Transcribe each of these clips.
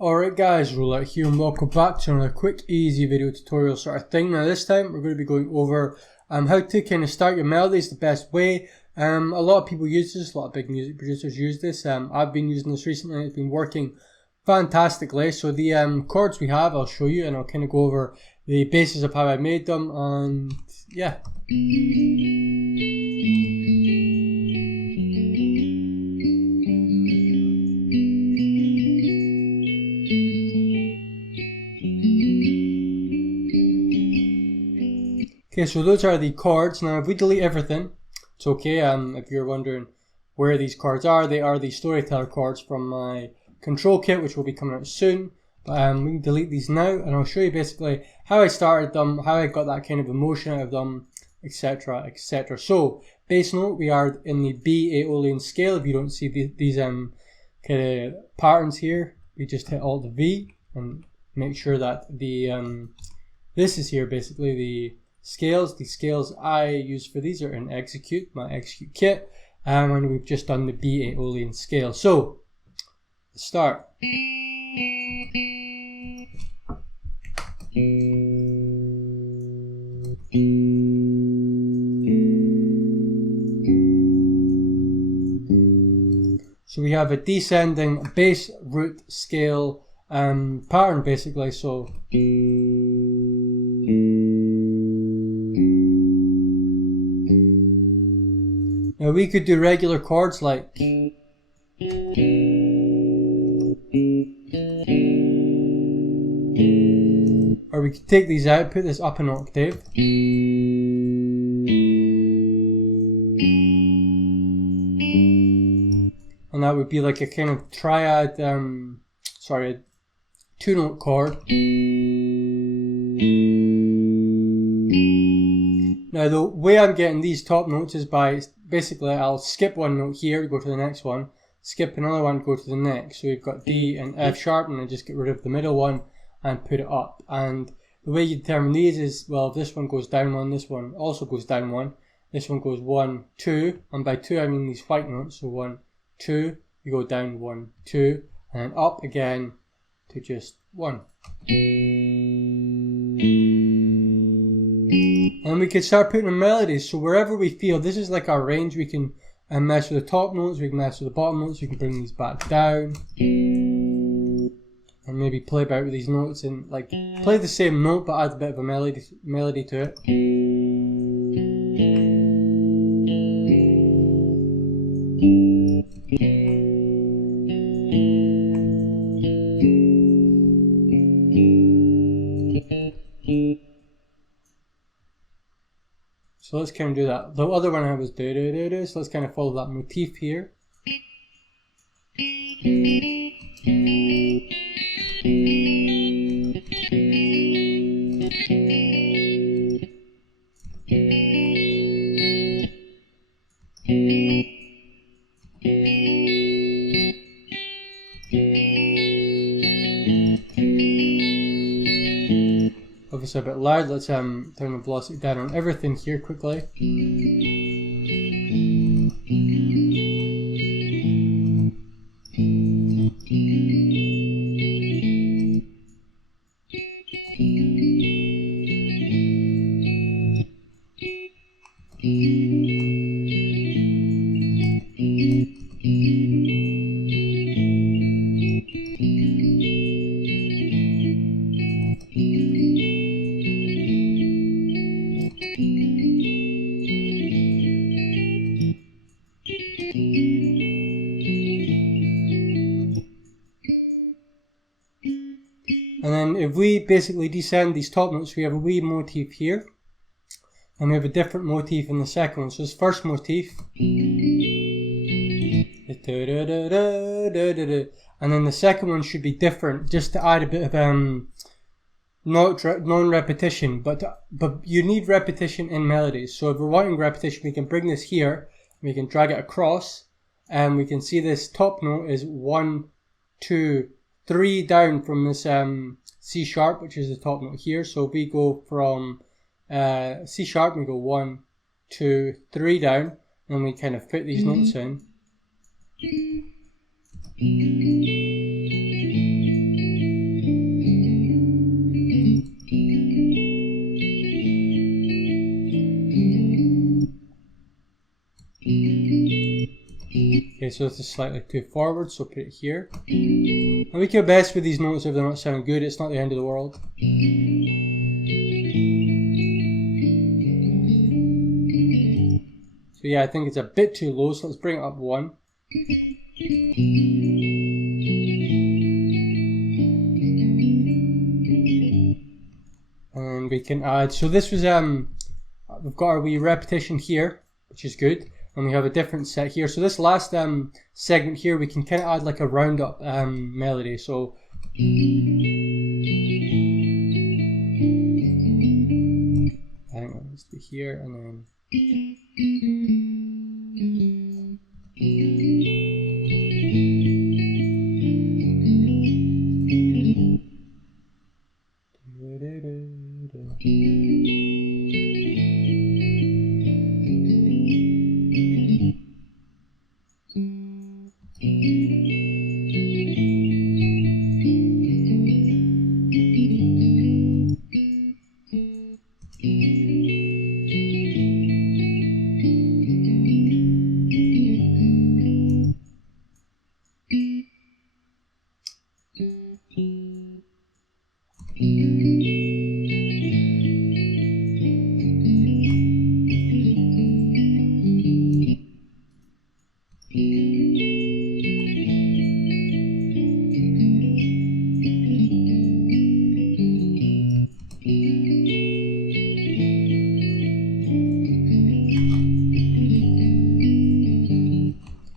Alright guys, Rxllout here and welcome back to another quick easy video tutorial sort of thing. Now this time we're going to be going over how to kind of start your melodies the best way. A lot of people use this, a lot of big music producers use this. I've been using this recently and it's been working fantastically. So the chords we have, I'll show you and I'll kind of go over the basis of how I made them and yeah. Okay, so those are the chords. Now if we delete everything, it's okay. If you're wondering where these chords are, they are the Storyteller chords from my control kit, which will be coming out soon. But we can delete these now and I'll show you basically how I started them, how I got that kind of emotion out of them, etc, etc. So bass note, we are in the B Aeolian scale. If you don't see these kind of patterns here, we just hit Alt V and make sure that the this is here basically the scales I use for these are in Execute, my Execute kit, and we've just done the B Aeolian scale. So let's start. So we have a descending bass root scale pattern basically. So now we could do regular chords like or we could take these out, put this up an octave. And that would be like a kind of triad, a two-note chord. Now the way I'm getting these top notes is by basically I'll skip one note here, go to the next one, skip another one, go to the next. So we've got D and F sharp and I just get rid of the middle one and put it up. And the way you determine these is, well, if this one goes down one, this one also goes down one, this one goes 1, 2, and by 2 I mean these white notes, so 1, 2, you go down 1, 2, and then up again to just 1. And we can start putting in melodies, so wherever we feel, this is like our range, we can mess with the top notes, we can mess with the bottom notes, we can bring these back down. And maybe play about with these notes and like play the same note but add a bit of a melody to it. So let's kind of do that. The other one I was do, so let's kind of follow that motif here. Obviously a bit loud, let's turn the velocity down on everything here quickly. And then if we basically descend these top notes, we have a wee motif here. And we have a different motif in the second one. So this first motif. And then the second one should be different, just to add a bit of non-repetition. But you need repetition in melodies. So if we're wanting repetition, we can bring this here. We can drag it across. And we can see this top note is 1, 2, 3 down from this C sharp, which is the top note here. So if we go from C sharp, we go 1, 2, 3 down, and we kind of fit these notes in. Okay, so this is slightly too forward, so put it here. And we can best with these notes if they're not sounding good, it's not the end of the world. So yeah, I think it's a bit too low, so let's bring it up one. And we can add, so this was, we've got our wee repetition here, which is good. And we have a different set here. So this last segment here, we can kind of add like a roundup melody. So I think let's do here and then.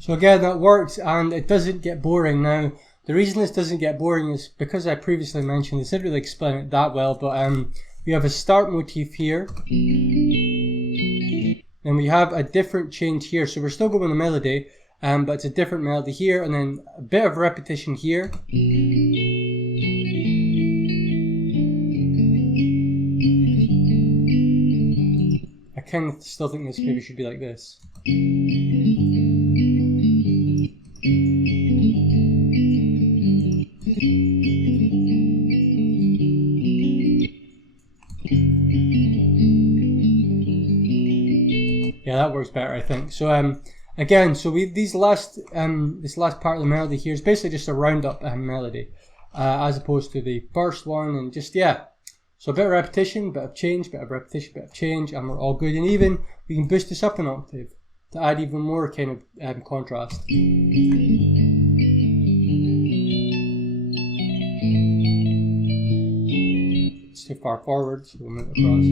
So again, that works and it doesn't get boring. Now, the reason this doesn't get boring is because I previously mentioned, this didn't really explain it that well, but we have a start motif here. And we have a different change here. So we're still going with the melody, but it's a different melody here, and then a bit of repetition here. I kind of still think this maybe should be like this. Yeah, that works better, I think. So again, so this last part of the melody here is basically just a roundup melody, as opposed to the first one, and just yeah. So a bit of repetition, bit of change, bit of repetition, bit of change, and we're all good. And even we can boost this up an octave to add even more kind of contrast. It's too far forward, so we'll move it across.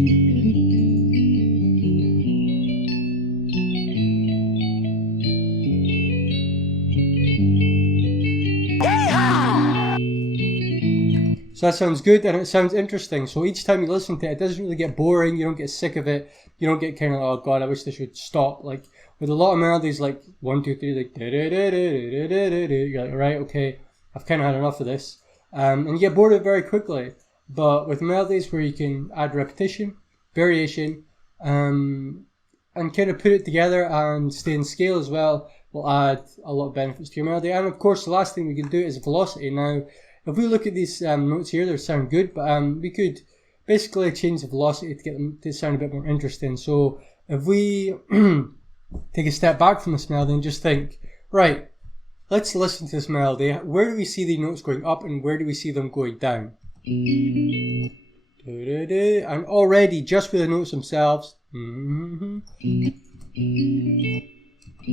So that sounds good and it sounds interesting. So each time you listen to it, it doesn't really get boring. You don't get sick of it. You don't get kind of, oh god, I wish this would stop. Like with a lot of melodies, like 1, 2, 3, like you're like, right, okay, I've kind of had enough of this, and you get bored of it very quickly. But with melodies where you can add repetition, variation, and kind of put it together and stay in scale as well, will add a lot of benefits to your melody. And of course, the last thing we can do is velocity. Now, if we look at these notes here, they sound good, but we could basically change the velocity to get them to sound a bit more interesting. So if we take a step back from this melody and just think, right, let's listen to this melody. Where do we see the notes going up and where do we see them going down? And already, just with the notes themselves, we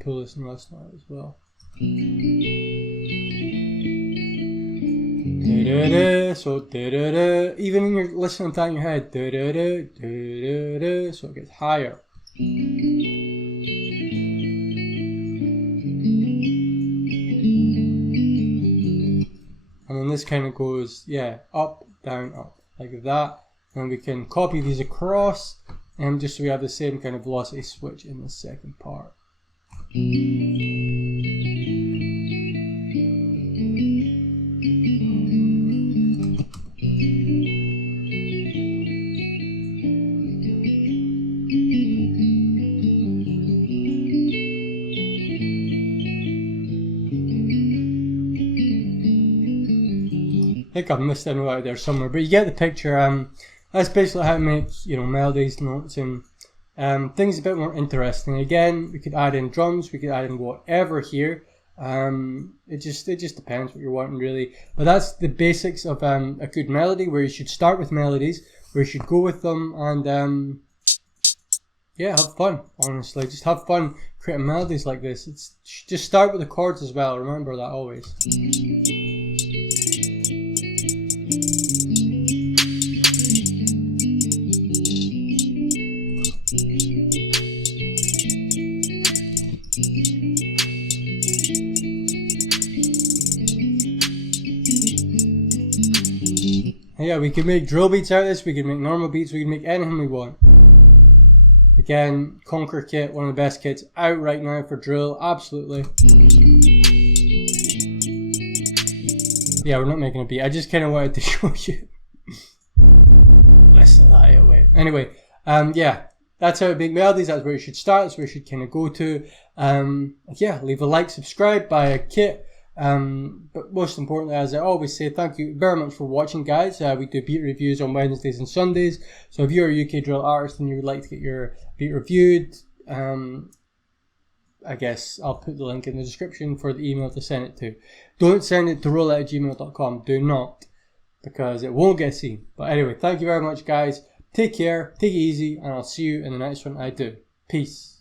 pull this in last note as well. So even when you're listening to that in your head, so it gets higher. And then this kind of goes, yeah, up, down, up, like that. And we can copy these across, and just so we have the same kind of velocity switch in the second part. think I've missed anyone out there somewhere, but you get the picture. That's basically how to make, you know, melodies, notes, and things a bit more interesting. Again, we could add in drums, we could add in whatever here. It just depends what you're wanting, really. But that's the basics of a good melody, where you should start with melodies, where you should go with them, and yeah, have fun. Honestly, just have fun creating melodies like this. It's just start with the chords as well. Remember that always. Yeah, we can make drill beats out of this, we can make normal beats, we can make anything we want. Again, Conquer kit, one of the best kits out right now for drill, absolutely. Yeah, we're not making a beat, I just kind of wanted to show you. Listen to that 808. Anyway, yeah, that's how to make melodies, that's where you should start, that's where you should kind of go to. Yeah, leave a like, subscribe, buy a kit. But most importantly, as I always say, thank you very much for watching, guys. We do beat reviews on Wednesdays and Sundays, so if you're a UK drill artist and you would like to get your beat reviewed, I guess I'll put the link in the description for the email to send it to. Don't send it to rxllout@gmail.com, do not, because it won't get seen. But anyway, thank you very much, guys. Take care, take it easy, and I'll see you in the next one I do. Peace.